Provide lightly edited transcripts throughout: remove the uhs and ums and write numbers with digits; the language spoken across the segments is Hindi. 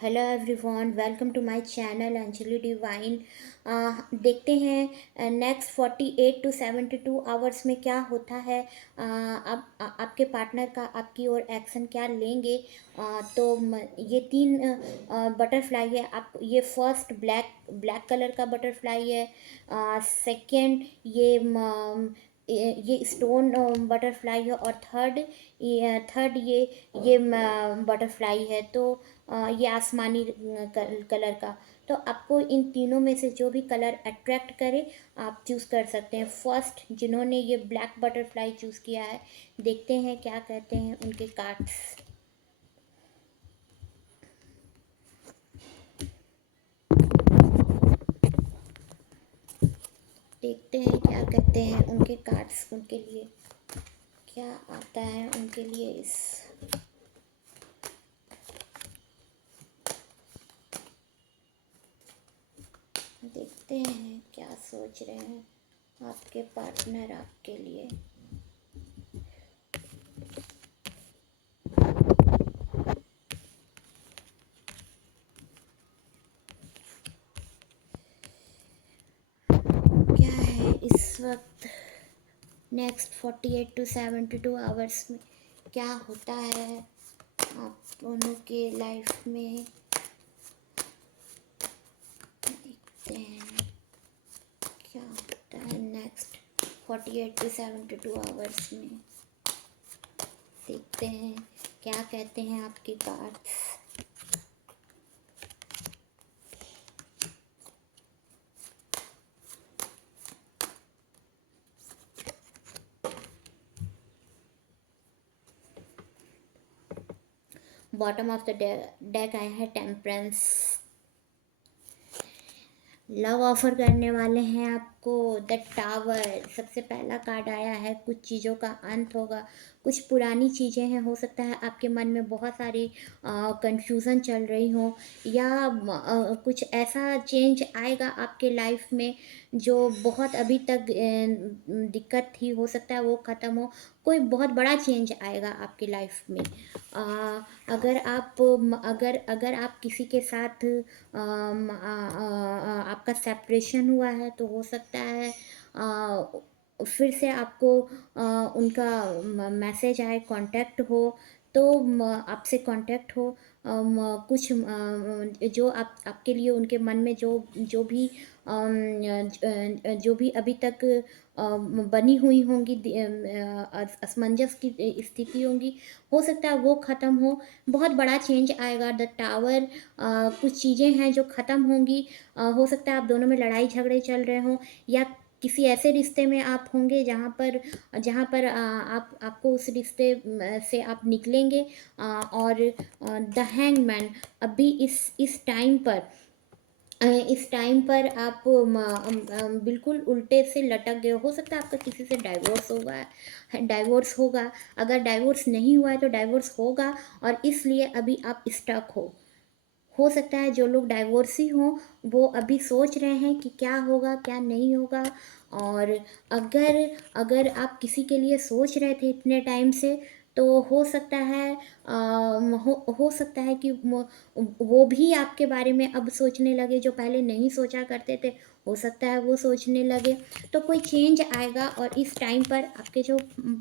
Hello everyone, welcome to my channel Anjali Divine. देखते हैं नेक्स्ट 48 टू 72 आवर्स में क्या होता है। आपके पार्टनर का आपकी ओर एक्शन क्या लेंगे। ये तीन बटरफ्लाई है। आप ये फर्स्ट ब्लैक ब्लैक कलर का बटरफ्लाई है। सेकंड ये स्टोन बटरफ्लाई है। और थर्ड ये बटरफ्लाई है। तो ये आसमानी कलर का। तो आपको इन तीनों में से जो भी कलर अट्रैक्ट करे आप चूज़ कर सकते हैं। फर्स्ट जिन्होंने ये ब्लैक बटरफ्लाई चूज़ किया है, देखते हैं क्या कहते हैं उनके कार्ड्स। देखते हैं क्या कहते हैं उनके कार्ड्स, उनके लिए क्या आता है उनके लिए इस। देखते हैं क्या सोच रहे हैं आपके पार्टनर आपके लिए। क्या है इस वक्त नेक्स्ट 48 टू 72 आवर्स में क्या होता है आप दोनों के लाइफ में। देखते हैं क्या होता है नेक्स्ट 48 टू 72 आवर्स में। देखते हैं क्या कहते हैं आपके cards. Bottom of the deck आया है टेम्परेंस। लव ऑफर करने वाले हैं आपको द टावर। सबसे पहला कार्ड आया है, कुछ चीज़ों का अंत होगा। कुछ पुरानी चीज़ें हैं, हो सकता है आपके मन में बहुत सारी कंफ्यूजन चल रही हो, या कुछ ऐसा चेंज आएगा आपके लाइफ में जो बहुत अभी तक दिक्कत थी, हो सकता है वो ख़त्म हो। कोई बहुत बड़ा चेंज आएगा आपकी लाइफ में। अगर आप किसी के साथ आपका सेपरेशन हुआ है तो हो सकता है फिर से आपको उनका मैसेज आए, कांटेक्ट हो। तो आपसे कांटेक्ट हो। कुछ जो आपके लिए उनके मन में जो भी जो भी अभी तक बनी हुई होंगी असमंजस की स्थिति होंगी, हो सकता है वो ख़त्म हो। बहुत बड़ा चेंज आएगा द टावर। कुछ चीज़ें हैं जो ख़त्म होंगी। हो सकता है आप दोनों में लड़ाई झगड़े चल रहे हों, या किसी ऐसे रिश्ते में आप होंगे जहाँ पर आपको उस रिश्ते से आप निकलेंगे। और द हैंगमैन अभी इस टाइम पर आप बिल्कुल उल्टे से लटक गए हो सकता है आपका किसी से डाइवोर्स होगा। अगर डाइवोर्स नहीं हुआ है तो डाइवोर्स होगा, और इसलिए अभी आप स्टक हो सकता है जो लोग डाइवोर्सी हों वो अभी सोच रहे हैं कि क्या होगा क्या नहीं होगा। और अगर अगर आप किसी के लिए सोच रहे थे इतने टाइम से, तो हो सकता है कि वो भी आपके बारे में अब सोचने लगे, जो पहले नहीं सोचा करते थे हो सकता है वो सोचने लगे। तो कोई चेंज आएगा, और इस टाइम पर आपके जो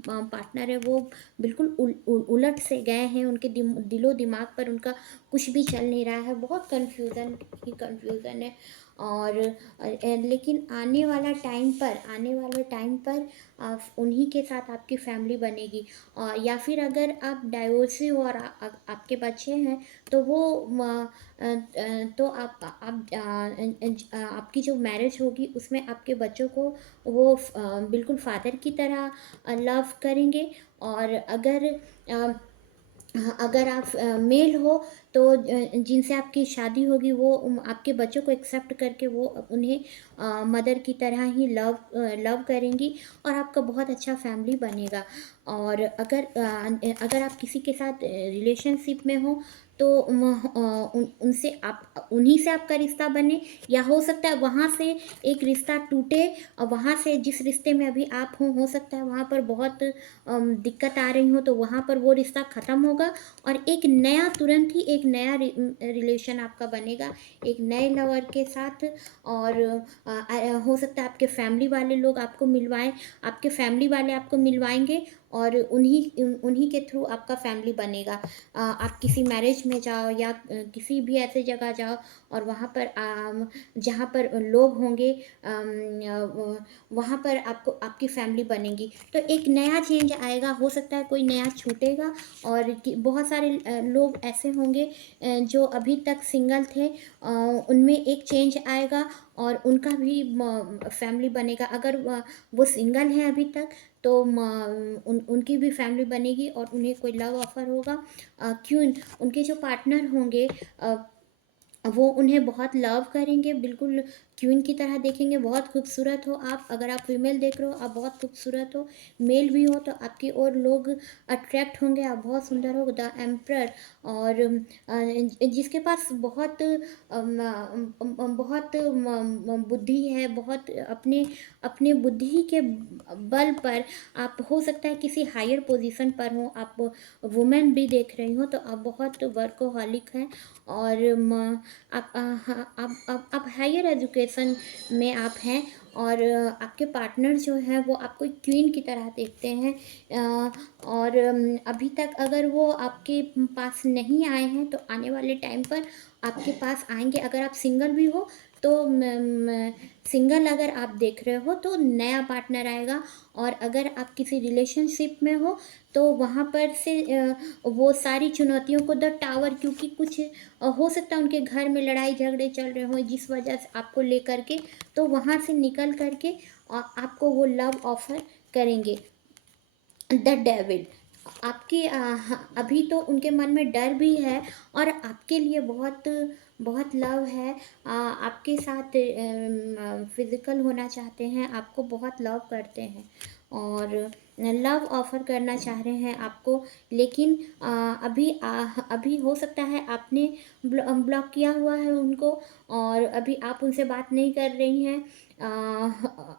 पार्टनर है वो बिल्कुल उलट से गए हैं। उनके दिलो दिमाग पर उनका कुछ भी चल नहीं रहा है, बहुत कन्फ्यूज़न है। और लेकिन आने वाले टाइम पर उन्हीं के साथ आपकी फैमिली बनेगी। या फिर अगर आप डाइवोर्सी हो और आपके बच्चे हैं, तो वो तो आपकी जो मैरिज होगी उसमें आपके बच्चों को वो बिल्कुल फादर की तरह लव करेंगे। और अगर आप मेल हो तो जिनसे आपकी शादी होगी वो आपके बच्चों को एक्सेप्ट करके वो उन्हें मदर की तरह ही लव करेंगी, और आपका बहुत अच्छा फैमिली बनेगा। और अगर आप किसी के साथ रिलेशनशिप में हो तो उनसे आप उन्हीं से आपका रिश्ता बने, या हो सकता है वहाँ से एक रिश्ता टूटे, और वहाँ से जिस रिश्ते में अभी आप हो सकता है वहाँ पर बहुत दिक्कत आ रही हो, तो वहाँ पर वो रिश्ता ख़त्म होगा और एक नया, तुरंत ही एक नया रिलेशन आपका बनेगा एक नए लवर के साथ। और हो सकता है आपके फैमिली वाले लोग आपको मिलवाएं, आपके फैमिली वाले आपको मिलवाएंगे, और उन्हीं के थ्रू आपका फैमिली बनेगा। आप किसी मैरिज में जाओ या किसी भी ऐसे जगह जाओ, और वहाँ पर जहाँ पर लोग होंगे, वहाँ पर आपको आपकी फैमिली बनेगी, तो एक नया चेंज आएगा। हो सकता है कोई नया छूटेगा, और बहुत सारे लोग ऐसे होंगे जो अभी तक सिंगल थे, उनमें एक चेंज आएगा और उनका भी फैमिली बनेगा। अगर वो सिंगल हैं अभी तक, तो उनकी भी फैमिली बनेगी और उन्हें कोई लव ऑफर होगा। क्यों, उनके जो पार्टनर होंगे वो उन्हें बहुत लव करेंगे, बिल्कुल क्वीन की तरह देखेंगे। बहुत खूबसूरत हो आप, अगर आप फीमेल देख रहे हो आप बहुत खूबसूरत हो, मेल भी हो तो आपकी ओर लोग अट्रैक्ट होंगे, आप बहुत सुंदर हो, द एम्परर। और जिसके पास बहुत बहुत बुद्धि है, बहुत अपने अपने बुद्धि के बल पर, आप हो सकता है किसी हायर पोजीशन पर हो, आप वुमेन भी देख रही हो, तो आप बहुत वर्कोहॉलिक हैं, और आप आप हायर एजुकेशन में आप हैं, और आपके पार्टनर जो हैं वो आपको क्वीन की तरह देखते हैं। और अभी तक अगर वो आपके पास नहीं आए हैं, तो आने वाले टाइम पर आपके पास आएंगे। अगर आप सिंगल भी हो तो सिंगल अगर आप देख रहे हो तो नया पार्टनर आएगा, और अगर आप किसी रिलेशनशिप में हो तो वहाँ पर से वो सारी चुनौतियों को, द टावर, क्योंकि कुछ हो सकता है उनके घर में लड़ाई झगड़े चल रहे हो जिस वजह से आपको लेकर के, तो वहाँ से निकल करके आपको वो लव ऑफर करेंगे। द डेविल, आपके अभी तो उनके मन में डर भी है, और आपके लिए बहुत बहुत लव है, आपके साथ फिजिकल होना चाहते हैं, आपको बहुत लव करते हैं, और लव ऑफर करना चाह रहे हैं आपको। लेकिन अभी हो सकता है आपने ब्लॉक किया हुआ है उनको, और अभी आप उनसे बात नहीं कर रही हैं।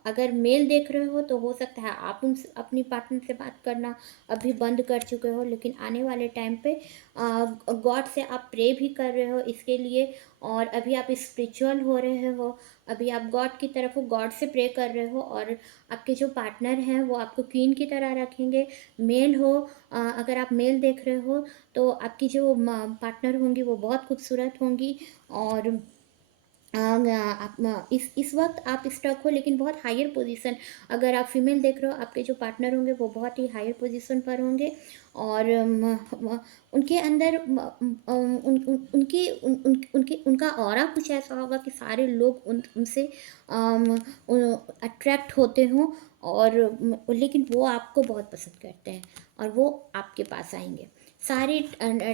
अगर मेल देख रहे हो तो हो सकता है आप उनसे, अपनी पार्टनर से बात करना अभी बंद कर चुके हो, लेकिन आने वाले टाइम पे गॉड से आप प्रे भी कर रहे हो इसके लिए, और अभी आप स्पिरिचुअल हो रहे हो, अभी आप गॉड की तरफ हो, गॉड से प्रे कर रहे हो, और आपके जो पार्टनर हैं वो आपको क्वीन की तरह रखेंगे। मेल हो, अगर आप मेल देख रहे हो तो आपकी जो पार्टनर होंगी वो बहुत खूबसूरत होंगी, और आप इस वक्त आप स्टक हो, लेकिन बहुत हायर पोजीशन, अगर आप फीमेल देख रहे हो आपके जो पार्टनर होंगे वो बहुत ही हायर पोजीशन पर होंगे, और उनके अंदर उनका ऑरा कुछ ऐसा होगा कि सारे लोग उनसे अट्रैक्ट होते हों, और लेकिन वो आपको बहुत पसंद करते हैं, और वो आपके पास आएंगे। सारे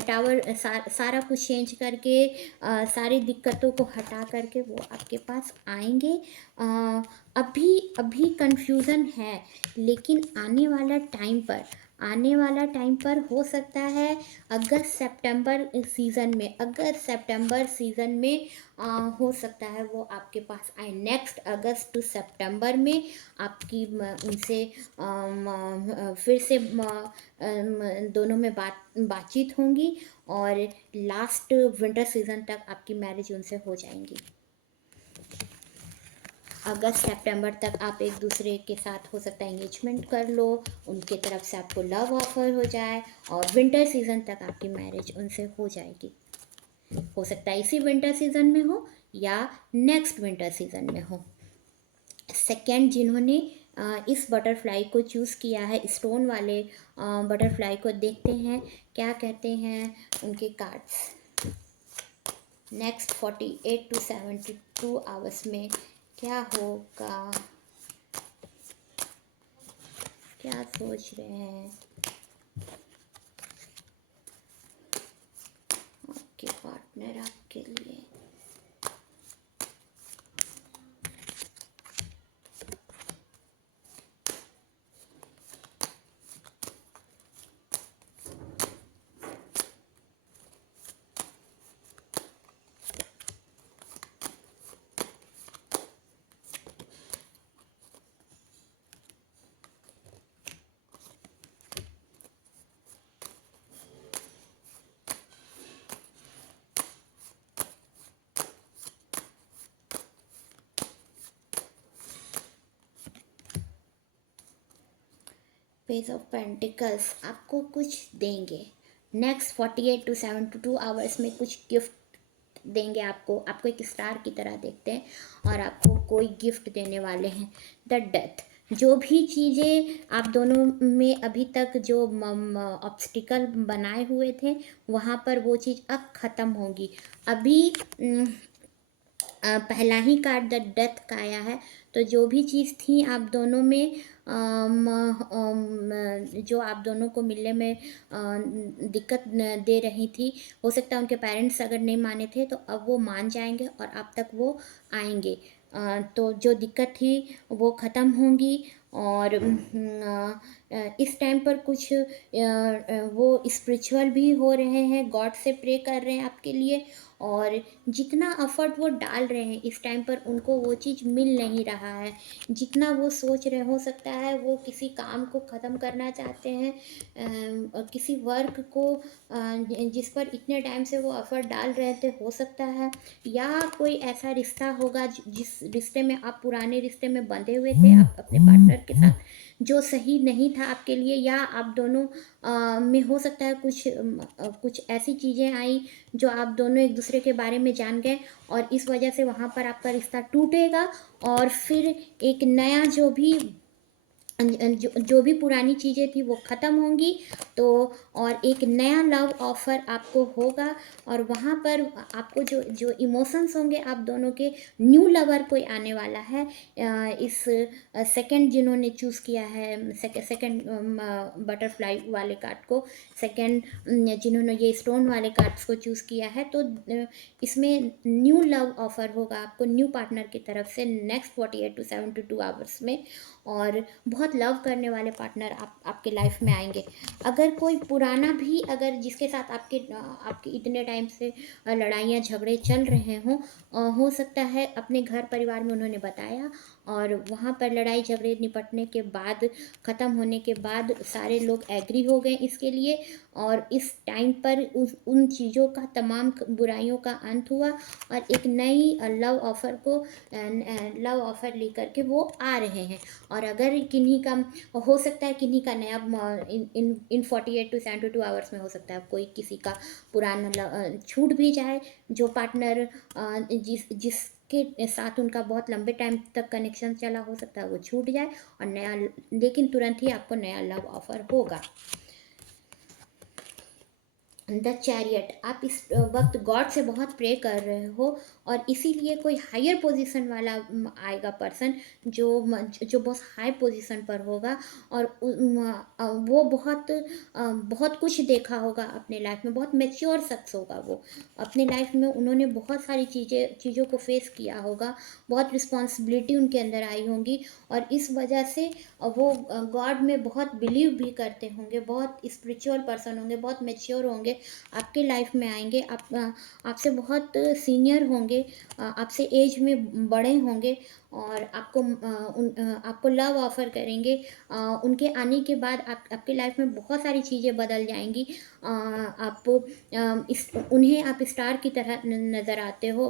टावर सारा कुछ चेंज करके, सारी दिक्कतों को हटा करके वो आपके पास आएंगे। अभी अभी कन्फ्यूज़न है, लेकिन आने वाला टाइम पर हो सकता है अगस्त सितंबर सीज़न में हो सकता है वो आपके पास आए। नेक्स्ट अगस्त टू सितंबर में आपकी उनसे फिर से दोनों में बातचीत होंगी, और लास्ट विंटर सीजन तक आपकी मैरिज उनसे हो जाएंगी। अगस्त सितंबर तक आप एक दूसरे के साथ हो सकता है एंगेजमेंट कर लो, उनके तरफ से आपको लव ऑफर हो जाए, और विंटर सीजन तक आपकी मैरिज उनसे हो जाएगी। हो सकता है इसी विंटर सीजन में हो या नेक्स्ट विंटर सीजन में हो। सेकेंड, जिन्होंने इस बटरफ्लाई को चूज़ किया है, स्टोन वाले बटरफ्लाई को, देखते हैं क्या कहते हैं उनके कार्ड्स। नेक्स्ट 48 टू 72 आवर्स में क्या होगा, क्या सोच रहे हैं आपके पार्टनर आपके लिए। पेज ऑफ पेंटिकल्स आपको कुछ देंगे, नेक्स्ट 48 to 72 आवर्स में कुछ गिफ्ट देंगे आपको, आपको एक स्टार की तरह देखते हैं और आपको कोई गिफ्ट देने वाले हैं। द डेथ, जो भी चीज़ें आप दोनों में अभी तक जो ऑब्स्टिकल बनाए हुए थे, वहाँ पर वो चीज़ अब ख़त्म होगी। अभी पहला ही कार्ड द डेथ का आया है, तो जो भी चीज़ थी आप दोनों में जो आप दोनों को मिलने में दिक्कत दे रही थी, हो सकता है उनके पेरेंट्स अगर नहीं माने थे तो अब वो मान जाएंगे और आप तक वो आएंगे। तो जो दिक्कत थी वो ख़त्म होंगी और इस टाइम पर कुछ वो स्पिरिचुअल भी हो रहे हैं, गॉड से प्रे कर रहे हैं आपके लिए, और जितना एफर्ट वो डाल रहे हैं इस टाइम पर उनको वो चीज़ मिल नहीं रहा है। जितना वो सोच रहे, हो सकता है वो किसी काम को ख़त्म करना चाहते हैं, किसी वर्क को जिस पर इतने टाइम से वो एफर्ट डाल रहे थे, हो सकता है, या कोई ऐसा रिश्ता होगा जिस रिश्ते में आप पुराने रिश्ते में बंधे हुए थे आप अपने पार्टनर के साथ, जो सही नहीं था आपके लिए, या आप दोनों में हो सकता है कुछ ऐसी चीज़ें आई जो आप दोनों एक दूसरे के बारे में जान गए और इस वजह से वहाँ पर आपका रिश्ता टूटेगा और फिर एक नया जो भी पुरानी चीज़ें थी वो ख़त्म होंगी, तो और एक नया लव ऑफ़र आपको होगा और वहाँ पर आपको जो जो इमोशंस होंगे आप दोनों के, न्यू लवर कोई आने वाला है। इस सेकंड जिन्होंने चूज़ किया है, सेकंड बटरफ्लाई वाले कार्ड को, सेकंड जिन्होंने ये स्टोन वाले कार्ड्स को चूज़ किया है, तो इसमें न्यू लव ऑफ़र होगा आपको न्यू पार्टनर की तरफ से नेक्स्ट 48 to 72 आवर्स में, और बहुत लव करने वाले पार्टनर आपके लाइफ में आएंगे। अगर कोई पुराना भी, अगर जिसके साथ आपके इतने टाइम से लड़ाइयाँ झगड़े चल रहे हों, हो सकता है अपने घर परिवार में उन्होंने बताया और वहाँ पर लड़ाई झगड़े निपटने के बाद, ख़त्म होने के बाद सारे लोग एग्री हो गए इसके लिए, और इस टाइम पर उन चीज़ों का, तमाम बुराइयों का अंत हुआ और एक नई लव ऑफ़र लेकर के वो आ रहे हैं। और अगर किन्हीं का, हो सकता है किन्हीं का नया इन 48 to 72 आवर्स में हो सकता है कोई किसी का पुराना छूट भी जाए, जो पार्टनर जिसके साथ उनका बहुत लंबे टाइम तक कनेक्शन चला, हो सकता है वो छूट जाए और नया, लेकिन तुरंत ही आपको नया लव ऑफ़र होगा। द चैरियट, आप इस वक्त गॉड से बहुत प्रे कर रहे हो और इसीलिए कोई हायर पोजीशन वाला आएगा पर्सन, जो बहुत हाई पोजीशन पर होगा और वो बहुत कुछ देखा होगा अपने लाइफ में, बहुत मैच्योर शख्स होगा वो अपने लाइफ में, उन्होंने बहुत सारी चीज़ों को फेस किया होगा, बहुत रिस्पॉन्सिबिलिटी उनके अंदर आई होंगी और इस वजह से वो गॉड में बहुत बिलीव भी करते होंगे, बहुत स्पिरिचुअल पर्सन होंगे, बहुत मैच्योर होंगे, आपके लाइफ में आएंगे, आपसे बहुत सीनियर होंगे, आपसे एज में बड़े होंगे और आपको लव ऑफ़र करेंगे। उनके आने के बाद आपके लाइफ में बहुत सारी चीज़ें बदल जाएंगी। उन्हें आप स्टार की तरह नज़र आते हो,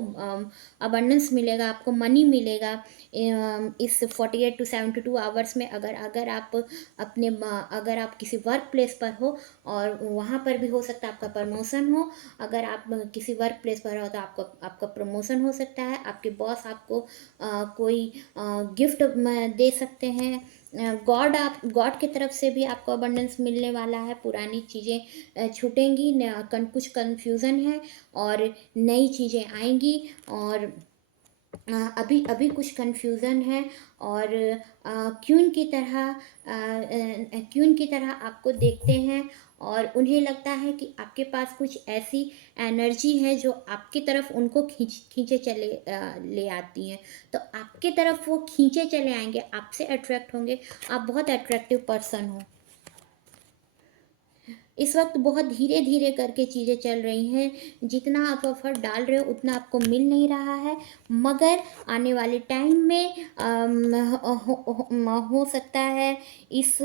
अबंडेंस मिलेगा आपको, मनी मिलेगा। इस 48 to 72 आवर्स में अगर आप किसी वर्क प्लेस पर हो और वहाँ पर भी हो सकता है आपका प्रमोशन हो, अगर आप किसी वर्क प्लेस पर हो तो आपका प्रमोशन हो सकता है, आपके बॉस आपको कोई गिफ्ट दे सकते हैं, गॉड की तरफ से भी आपको अबंडेंस मिलने वाला है, पुरानी चीज़ें छूटेंगी, कुछ कन्फ्यूज़न है और नई चीज़ें आएंगी, और अभी अभी कुछ कन्फ्यूज़न है और क्यून की तरह आपको देखते हैं और उन्हें लगता है कि आपके पास कुछ ऐसी एनर्जी है जो आपकी तरफ उनको खींचे चले ले आती हैं, तो आपके तरफ वो खींचे चले आएंगे, आपसे अट्रैक्ट होंगे, आप बहुत अट्रैक्टिव पर्सन हो। इस वक्त बहुत धीरे धीरे करके चीज़ें चल रही हैं, जितना आप एफर्ट डाल रहे हो उतना आपको मिल नहीं रहा है, मगर आने वाले टाइम में हो सकता है इस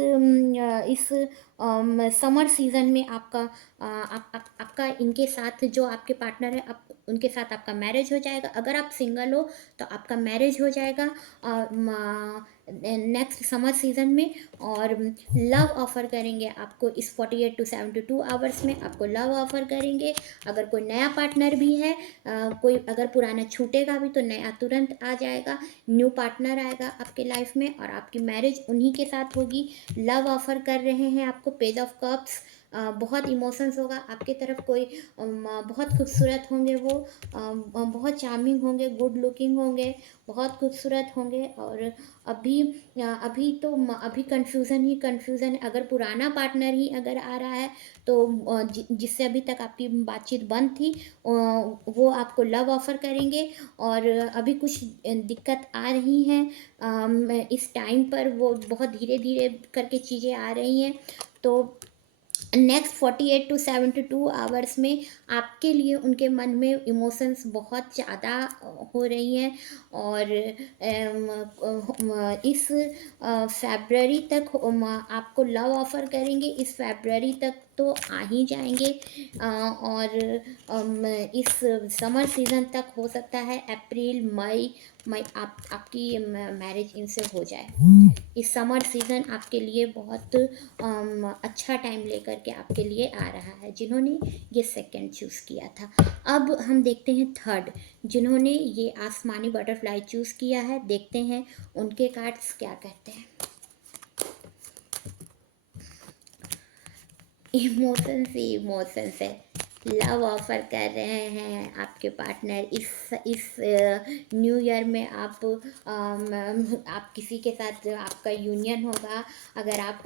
समर सीज़न में आपका इनके साथ, जो आपके पार्टनर है, उनके साथ आपका मैरिज हो जाएगा। अगर आप सिंगल हो तो आपका मैरिज हो जाएगा। नेक्स्ट समर सीज़न में, और लव ऑफ़र करेंगे आपको इस 48 टू 72 आवर्स में, आपको लव ऑफ़र करेंगे। अगर कोई नया पार्टनर भी है, कोई अगर पुराना छूटेगा भी तो नया तुरंत आ जाएगा, न्यू पार्टनर आएगा आपके लाइफ में और आपकी मैरिज उन्हीं के साथ होगी। लव ऑफ़र कर रहे हैं आपको, पेज ऑफ कप्स, बहुत इमोशंस होगा आपकी तरफ, कोई बहुत खूबसूरत होंगे वो, बहुत चार्मिंग होंगे, गुड लुकिंग होंगे, बहुत खूबसूरत होंगे। और अभी अभी तो अभी कन्फ्यूज़न ही कन्फ्यूज़न है। अगर पुराना पार्टनर ही अगर आ रहा है तो जिससे अभी तक आपकी बातचीत बंद थी, वो आपको लव ऑफ़र करेंगे। और अभी कुछ दिक्कत आ रही हैं, इस टाइम पर वो बहुत धीरे धीरे करके चीज़ें आ रही हैं। तो नेक्स्ट 48 टू 72 आवर्स में आपके लिए उनके मन में इमोशंस बहुत ज़्यादा हो रही हैं। और इस फेब्रवरी तक आपको लव ऑफ़र करेंगे, इस फेब्रवरी तक तो आ ही जाएंगे। और इस समर सीज़न तक हो सकता है अप्रैल मई मई आपकी मैरिज इनसे हो जाए। इस समर सीज़न आपके लिए बहुत अच्छा टाइम लेकर के आपके लिए आ रहा है, जिन्होंने ये सेकंड चूज़ किया था। अब हम देखते हैं थर्ड, जिन्होंने ये आसमानी बटरफ्लाई चूज़ किया है। देखते हैं उनके कार्ड्स क्या कहते हैं। इमोशंस ही इमोशंस है। लव ऑफ़र कर रहे हैं आपके पार्टनर इस न्यू ईयर में। आप किसी के साथ आपका यूनियन होगा। अगर आप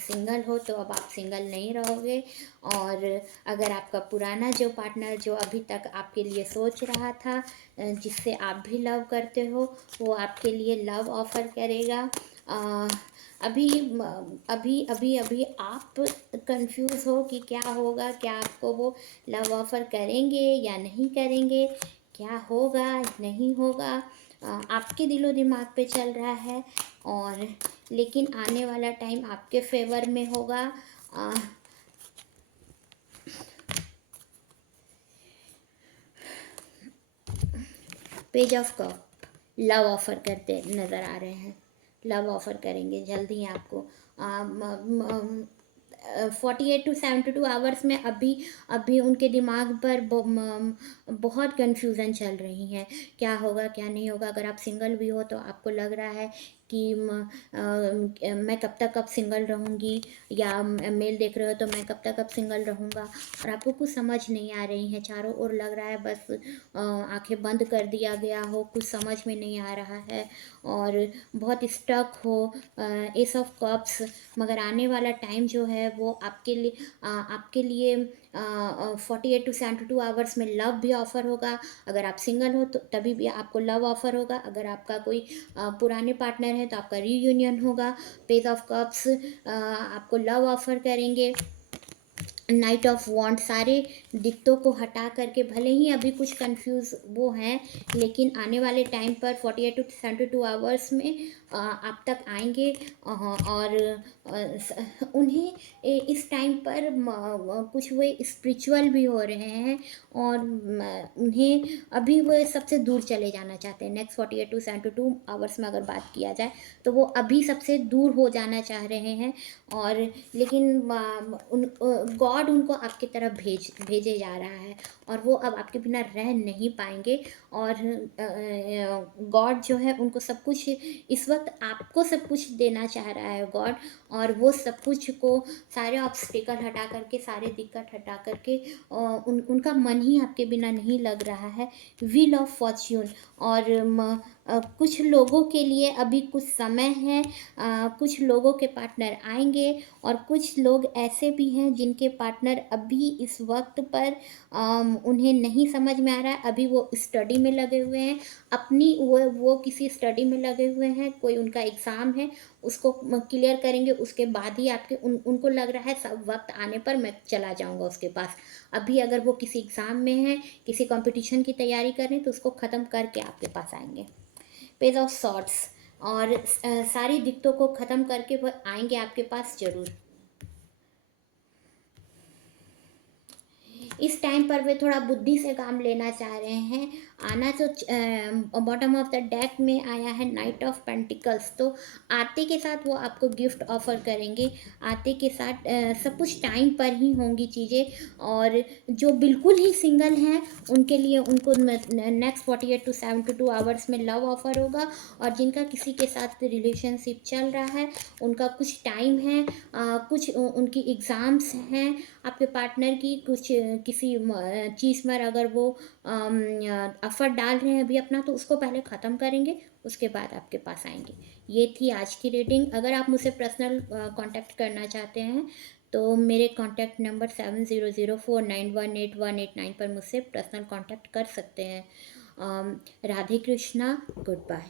सिंगल हो तो अब आप सिंगल नहीं रहोगे। और अगर आपका पुराना जो पार्टनर जो अभी तक आपके लिए सोच रहा था, जिससे आप भी लव करते हो, वो आपके लिए लव ऑफ़र करेगा। अभी अभी अभी अभी आप कंफ्यूज हो कि क्या होगा, क्या आपको वो लव ऑफ़र करेंगे या नहीं करेंगे, क्या होगा नहीं होगा, आपके दिलो दिमाग पे चल रहा है। और लेकिन आने वाला टाइम आपके फेवर में होगा। Page of cup love offer करते नज़र आ रहे हैं, लव ऑफ़र करेंगे जल्दी आपको। 48 टू 72 आवर्स में अभी अभी उनके दिमाग पर बहुत कन्फ्यूज़न चल रही है, क्या होगा क्या नहीं होगा। अगर आप सिंगल भी हो तो आपको लग रहा है कि मैं कब तक अब सिंगल रहूँगी, या मेल देख रहे हो तो मैं कब तक अब सिंगल रहूँगा। और आपको कुछ समझ नहीं आ रही है, चारों ओर लग रहा है बस आंखें बंद कर दिया गया हो, कुछ समझ में नहीं आ रहा है और बहुत स्टक हो, एस ऑफ कप्स। मगर आने वाला टाइम जो है वो आपके लिए 48 टू 72 आवर्स में लव भी ऑफ़र होगा। अगर आप सिंगल हो तो तभी भी आपको लव ऑफ़र होगा। अगर आपका कोई पुराने पार्टनर है तो आपका रीयूनियन होगा। पेज ऑफ कप्स आपको लव ऑफ़र करेंगे। नाइट ऑफ वॉन्ट सारे दिक्कतों को हटा करके, भले ही अभी कुछ कंफ्यूज वो हैं, लेकिन आने वाले टाइम पर 48 टू 72 आवर्स में आप तक आएंगे। और उन्हें इस टाइम पर कुछ वे स्पिरिचुअल भी हो रहे हैं। और उन्हें अभी वो सबसे दूर चले जाना चाहते हैं। नेक्स्ट 48 टू 72 आवर्स में अगर बात किया जाए तो वो अभी सबसे दूर हो जाना चाह रहे हैं। और लेकिन गॉड उनको आपकी तरफ भेजे जा रहा है और वो अब आपके बिना रह नहीं पाएंगे। और गॉड जो है उनको सब कुछ इस वक्त आपको सब कुछ देना चाह रहा है गॉड। और वो सब कुछ को सारे ऑब्स्टिकल हटा करके, सारे दिक्कत हटा करके उनका मन ही आपके बिना नहीं लग रहा है। Wheel of Fortune. और कुछ लोगों के लिए अभी कुछ समय है, कुछ लोगों के पार्टनर आएंगे और कुछ लोग ऐसे भी हैं जिनके पार्टनर अभी इस वक्त पर उन्हें नहीं समझ में आ रहा है। अभी वो स्टडी में लगे हुए हैं, अपनी वो किसी स्टडी में लगे हुए हैं, कोई उनका एग्ज़ाम है उसको क्लियर करेंगे, उसके बाद ही उनको लग रहा है सब वक्त आने पर मैं चला जाऊंगा उसके पास। अभी अगर वो किसी एग्ज़ाम में हैं, किसी कंपटीशन की तैयारी कर रहे हैं तो उसको ख़त्म करके आपके पास आएंगे। Page of swords. और सारी दिक्कतों को ख़त्म करके वो आएंगे आपके पास ज़रूर। इस टाइम पर वे थोड़ा बुद्धि से काम लेना चाह रहे हैं। आना तो बॉटम ऑफ द डेक में आया है नाइट ऑफ पेंटिकल्स, तो आते के साथ वो आपको गिफ्ट ऑफर करेंगे। आते के साथ सब कुछ टाइम पर ही होंगी चीज़ें। और जो बिल्कुल ही सिंगल हैं उनके लिए उनको नेक्स्ट 48 टू 72 आवर्स में लव ऑफर होगा। और जिनका किसी के साथ रिलेशनशिप चल रहा है उनका कुछ टाइम है, कुछ उनकी एग्ज़ाम्स हैं आपके पार्टनर की, कुछ किसी चीज़ पर अगर वो एफर्ट डाल रहे हैं अभी अपना, तो उसको पहले ख़त्म करेंगे, उसके बाद आपके पास आएंगे। ये थी आज की रीडिंग। अगर आप मुझसे पर्सनल कांटेक्ट करना चाहते हैं तो मेरे कांटेक्ट नंबर 7004918189 पर मुझसे पर्सनल कांटेक्ट कर सकते हैं। Radhe Krishna, good bye.